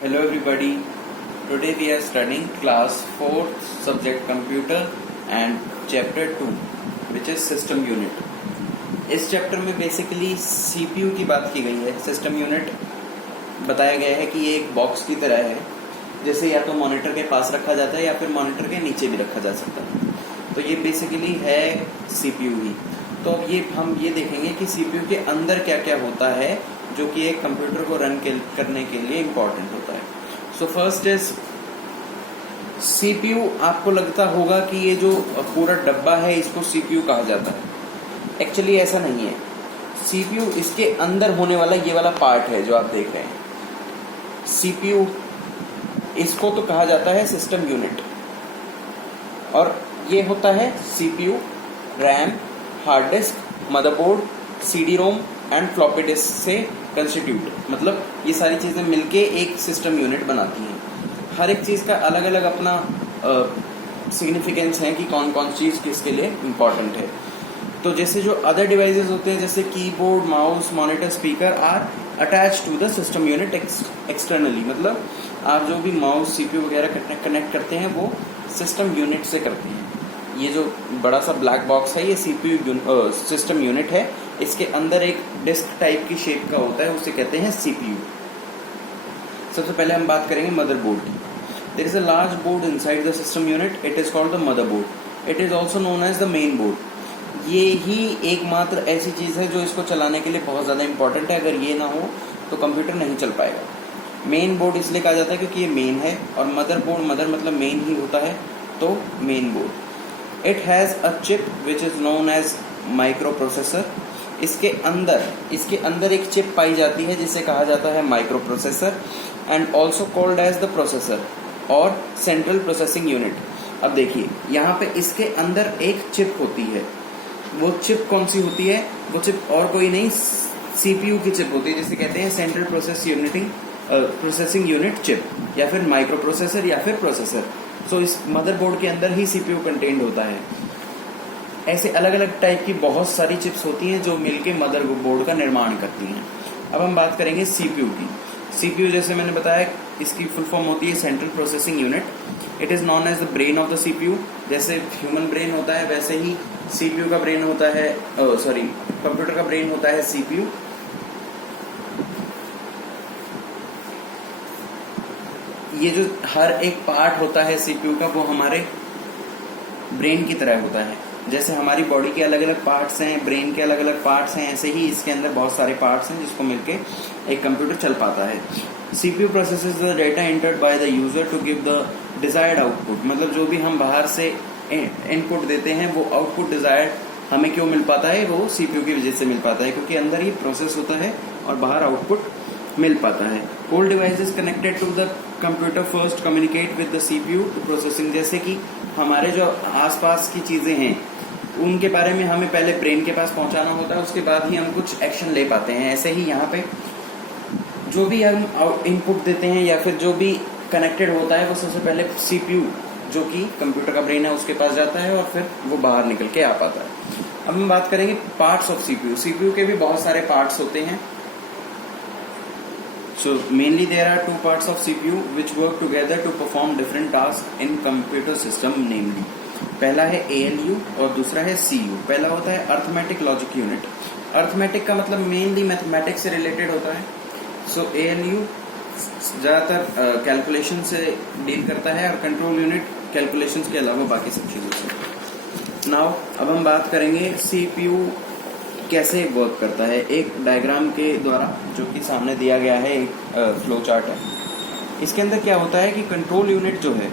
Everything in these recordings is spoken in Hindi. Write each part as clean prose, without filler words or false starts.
Hello everybody. Today we are studying class 4th subject computer and chapter 2 which is system unit. इस चैप्टर में बेसिकली सीपीयू की बात की गई है. सिस्टम यूनिट बताया गया है कि ये एक बॉक्स की तरह है, जैसे या तो मॉनिटर के पास रखा जाता है या फिर मॉनिटर के नीचे भी रखा जा सकता है. तो ये बेसिकली है सीपीयू ही. तो अब हम ये देखेंगे कि सीपीयू के अंदर क्या क्या होता है जो कि एक कंप्यूटर को रन करने के लिए इम्पोर्टेंट होता है. So first is CPU. आपको लगता होगा कि ये जो पूरा डब्बा है इसको सीपीयू कहा जाता है. एक्चुअली ऐसा नहीं है. सीपीयू इसके अंदर होने वाला ये वाला पार्ट है जो आप देख रहे हैं. सीपीयू इसको तो कहा जाता है सिस्टम यूनिट, और ये होता है CPU, RAM, hard disk, motherboard, CD Rome and floppy disk से कंस्टिट्यूट. मतलब ये सारी चीजें मिलके एक सिस्टम यूनिट बनाती हैं. हर एक चीज का अलग अलग अपना सिग्निफिकेंस है कि कौन कौन चीज किसके लिए इम्पोर्टेंट है. तो जैसे जो अदर डिवाइसेस होते हैं जैसे keyboard, mouse, monitor, speaker are attach to the system unit externally. मतलब आप जो भी माउस, सीपीयू वगैरह कनेक्ट करते हैं वो सिस्टम यूनिट से करते हैं. ये जो बड़ा सा ब्लैक बॉक्स है ये सीपीयू सिस्टम यूनिट है. इसके अंदर एक डिस्क टाइप की शेप का होता है, उसे कहते हैं सीपीयू. सबसे पहले हम बात करेंगे मदरबोर्ड की. There is a large board inside the system unit. It is called the motherboard. It is also known as the main board. ये ही एकमात्र ऐसी चीज है जो इसको चलाने के लिए बहुत ज्यादा इंपॉर्टेंट है. अगर ये ना हो तो कंप्यूटर नहीं चल पाएगा. मेन बोर्ड इसलिए कहा जाता है क्योंकि ये मेन है, और मदरबोर्ड, मदर मतलब मेन ही होता है, तो main board. It has a chip which is known as microprocessor. इसके अंदर एक चिप पाई जाती है जिसे कहा जाता है microprocessor, and also called as the processor or central processing unit. अब देखिए यहाँ पे इसके अंदर एक चिप होती है. वो चिप कौन सी होती है? वो चिप और कोई नहीं, सीपीयू की चिप होती है, जिसे कहते हैं सेंट्रल प्रोसेसिंग यूनिट चिप, या फिर माइक्रो प्रोसेसर या फिर प्रोसेसर. सो इस मदरबोर्ड के अंदर ही सीपीयू कंटेन्ड होता है. ऐसे अलग अलग टाइप की बहुत सारी चिप्स होती हैं जो मिलके मदरबोर्ड का निर्माण करती हैं. अब हम बात करेंगे सीपीयू की. सीपीयू जैसे मैंने बताया इसकी फुल फॉर्म होती है central processing unit. It is known as the brain of the CPU. जैसे ह्यूमन ब्रेन होता है वैसे ही सीपीयू का ब्रेन होता है, कंप्यूटर का ब्रेन होता है सीपीयू. ये जो हर एक पार्ट होता है सीपीयू का वो हमारे ब्रेन की तरह होता है. जैसे हमारी बॉडी के अलग अलग पार्ट्स हैं, ब्रेन के अलग अलग पार्ट्स हैं, ऐसे ही इसके अंदर बहुत सारे पार्ट्स हैं जिसको मिलके एक कंप्यूटर चल पाता है. CPU processes the data entered by the user to give the desired output. मतलब जो भी हम बाहर से इनपुट देते हैं वो आउटपुट डिजायर्ड हमें क्यों मिल पाता है? वो सीपीयू की वजह से मिल पाता है, क्योंकि अंदर ही प्रोसेस होता है और बाहर आउटपुट मिल पाता है. All devices connected to the computer first communicate with the CPU to processing. जैसे कि हमारे जो आसपास की चीजें हैं उनके बारे में हमें पहले ब्रेन के पास पहुंचाना होता है, उसके बाद ही हम कुछ एक्शन ले पाते हैं. ऐसे ही यहाँ पे जो भी हम इनपुट देते हैं या फिर जो भी कनेक्टेड होता है वो सबसे पहले सीपीयू जो कि कंप्यूटर का ब्रेन है उसके पास जाता है और फिर वो बाहर निकल के आ पाता है. अब हम बात करेंगे पार्ट्स ऑफ सीपीयू. सीपीयू के भी बहुत सारे पार्ट्स होते हैं. So mainly there are two parts of CPU which work together to perform different tasks in computer system, namely पहला है ALU और दूसरा है CU. पहला होता है अर्थमेटिक लॉजिक यूनिट. अर्थमेटिक का मतलब मेनली मैथमेटिक्स से रिलेटेड होता है. सो ALU ज्यादातर कैलकुलेशन से डील करता है और कंट्रोल यूनिट कैलकुलेशन के अलावा बाकी सब चीजों से. नाउ अब हम बात करेंगे CPU कैसे वर्क करता है एक डायग्राम के द्वारा जो कि सामने दिया गया है. एक फ्लो चार्ट है. इसके अंदर क्या होता है कि कंट्रोल यूनिट जो है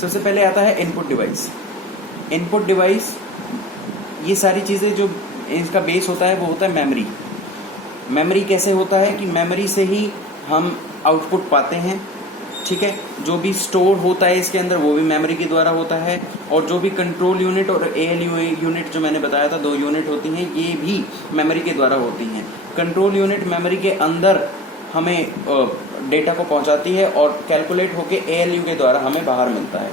सबसे पहले आता है इनपुट डिवाइस. इनपुट डिवाइस ये सारी चीजें जो इसका बेस होता है वो होता है मेमोरी. मेमोरी कैसे होता है कि मेमोरी से ही हम आउटपुट पाते हैं. ठीक है, जो भी स्टोर होता है इसके अंदर वो भी मेमोरी के द्वारा होता है, और जो भी कंट्रोल यूनिट और ALU यूनिट जो मैंने बताया था 2 यूनिट होती हैं, ये भी मेमोरी के द्वारा होती हैं. कंट्रोल यूनिट मेमोरी के अंदर हमें डेटा को पहुंचाती है और कैलकुलेट होके ALU के द्वारा हमें बाहर मिलता है.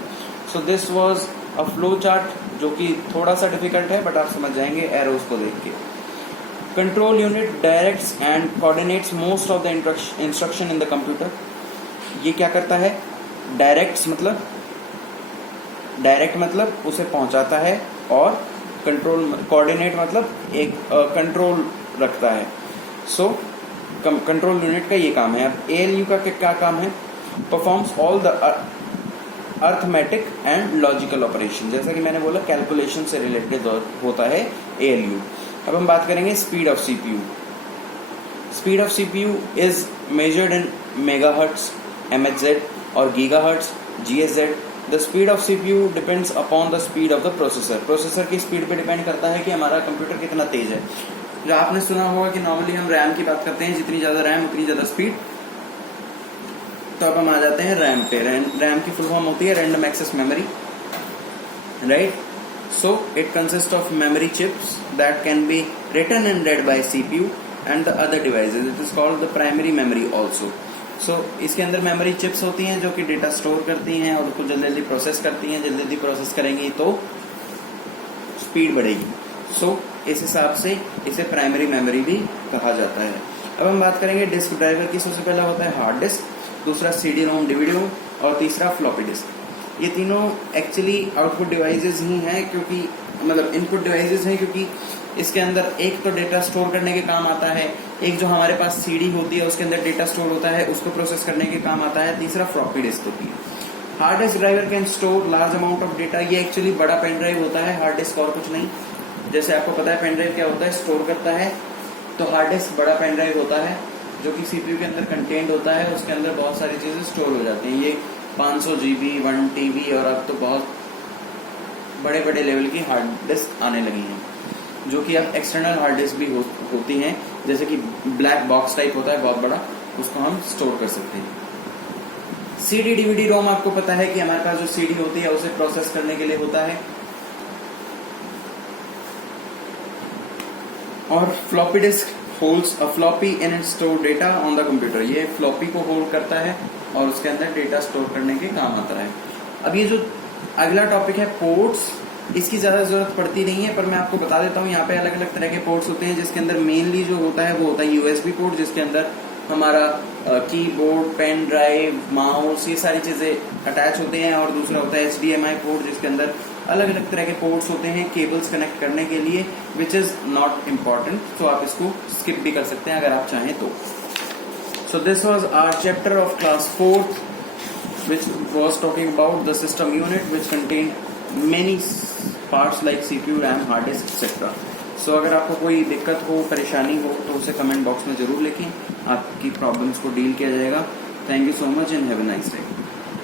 So this was a flow chart जो कि थोड़ा सा डिफिकल्ट है बट आप समझ जाएंगे एरोज को देख के. Control unit directs and coordinates most of the instruction in the computer. ये क्या करता है? डायरेक्ट मतलब उसे पहुंचाता है, और कंट्रोल कोऑर्डिनेट मतलब एक कंट्रोल रखता है। सो कंट्रोल यूनिट का ये काम है। अब एएलयू का क्या काम है? Performs all the arithmetic and logical operation. जैसा कि मैंने बोला, कैलकुलेशन से रिलेटेड होता है एएलयू। अब हम बात करेंगे speed of CPU. Speed of CPU is measured in megahertz, MHz और gigahertz, GHz. The speed of CPU depends upon the speed of the processor. Processor की स्पीड पे डिपेंड करता है कि हमारा कंप्यूटर कितना तेज है। जो आपने सुना होगा कि नॉर्मली हम रैम की बात करते हैं, जितनी ज्यादा रैम उतनी ज्यादा स्पीड। तो अब हम आ जाते हैं रैम पे। रैम की फुल फॉर्म होती है random access memory, right? So it consist of memory chips that can be written and read by CPU and the other devices. It is called the primary memory also. सो इसके अंदर मेमोरी चिप्स होती हैं जो कि डेटा स्टोर करती हैं और उसको जल्दी जल्दी प्रोसेस करती हैं। जल्दी जल्दी प्रोसेस करेंगी तो स्पीड बढ़ेगी। सो इस हिसाब से इसे प्राइमरी मेमोरी भी कहा जाता है। अब हम बात करेंगे डिस्क ड्राइवर की। सबसे पहला होता है हार्ड डिस्क, दूसरा CD रोम DVD रोम और तीसरा फ्लॉपी डिस्क। ये तीनों एक्चुअली आउटपुट डिवाइसेस ही हैं, क्योंकि मतलब इनपुट डिवाइसेस हैं, क्योंकि इसके अंदर एक तो डेटा स्टोर करने के काम आता है, एक जो हमारे पास CD होती है उसके अंदर डेटा स्टोर होता है, उसको प्रोसेस करने के काम आता है, तीसरा फ्लॉपी डिस्क होती है। Hard disk driver can store large amount of data. ये एक्चुअली बड़ा पेन ड्राइव होता है, हार्ड डिस्क और कुछ नहीं। जैसे आपको पता है पेन ड्राइव क्या होता है, स्टोर करता है, तो हार्ड डिस्क बड़ा पेन ड्राइव होता है जो कि CPU के अंदर कंटेंट होता है, उसके अंदर बहुत सारी चीजें स्टोर हो जाती हैं। ये 500 GB, 1 TB और अब तो बहुत बड़े बड़े लेवल की हार्ड डिस्क आने लगी हैं, जो कि अब एक्सटर्नल हार्ड डिस्क भी होती हैं। जैसे कि ब्लैक बॉक्स टाइप होता है बहुत बड़ा, उसको हम स्टोर कर सकते हैं। CD DVD रोम आपको पता है कि हमारे पास जो CD होती है उसे प्रोसेस करने के लिए होता है, और floppy disk holds a floppy in it store data on the computer. ये फ्लॉपी को होल्ड करता है और उसके अंदर डेटा स्टोर करने के काम आता है। अब ये जो अगला टॉपिक है पोर्ट्स, इसकी ज्यादा जरूरत पड़ती नहीं है, पर मैं आपको बता देता हूँ। यहाँ पे अलग अलग तरह के पोर्ट्स होते हैं, जिसके अंदर मेनली जो होता है वो होता है USB पोर्ट, जिसके अंदर हमारा कीबोर्ड, पेन ड्राइव, माउस, ये सारी चीजें अटैच होते हैं। और दूसरा होता है HDMI पोर्ट, जिसके अंदर अलग अलग तरह के पोर्ट्स होते हैं केबल्स कनेक्ट करने के लिए, विच इज नॉट इम्पॉर्टेंट। तो आप इसको स्किप भी कर सकते हैं अगर आप चाहें तो। So this was our chapter of class 4th which was talking about the system unit which contained many parts like CPU, RAM, hard disk, etc. So अगर आपको कोई दिक्कत हो, परेशानी हो तो उसे कमेंट बॉक्स में जरूर लिखें, आपकी प्रॉब्लम्स को डील किया जाएगा। Thank you so much and have a nice day.